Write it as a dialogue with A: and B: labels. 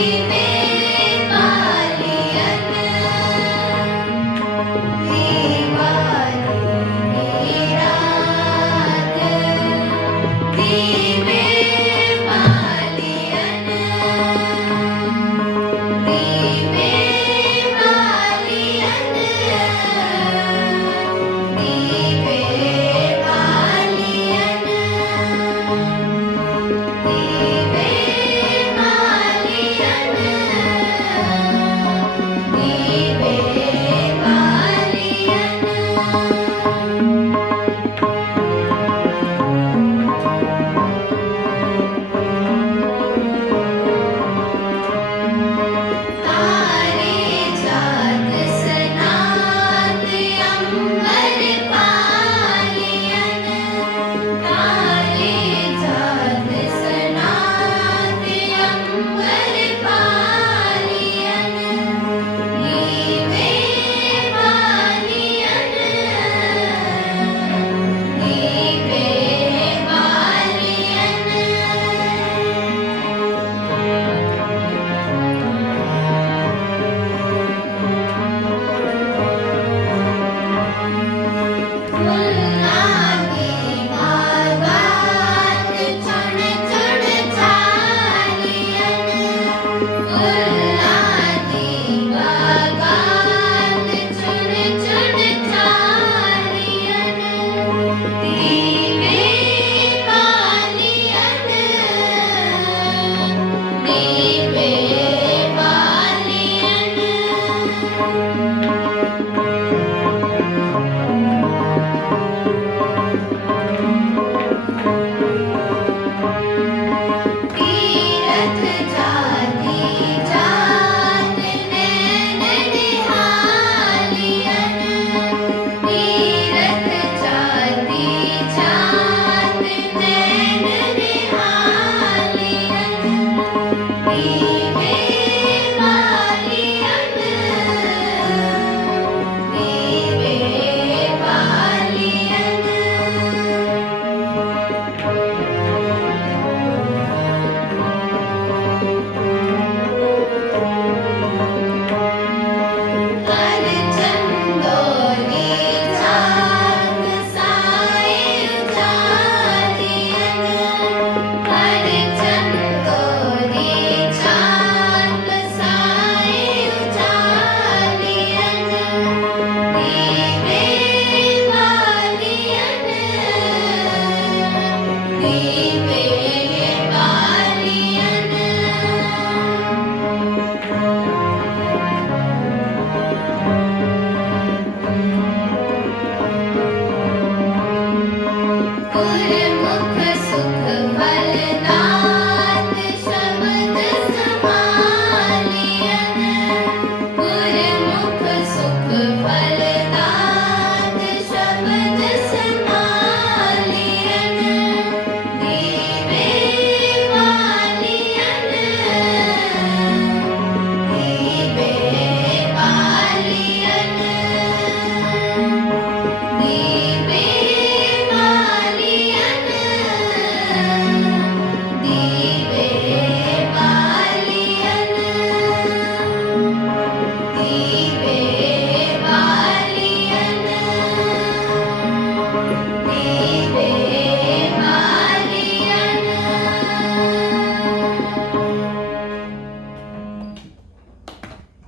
A: me.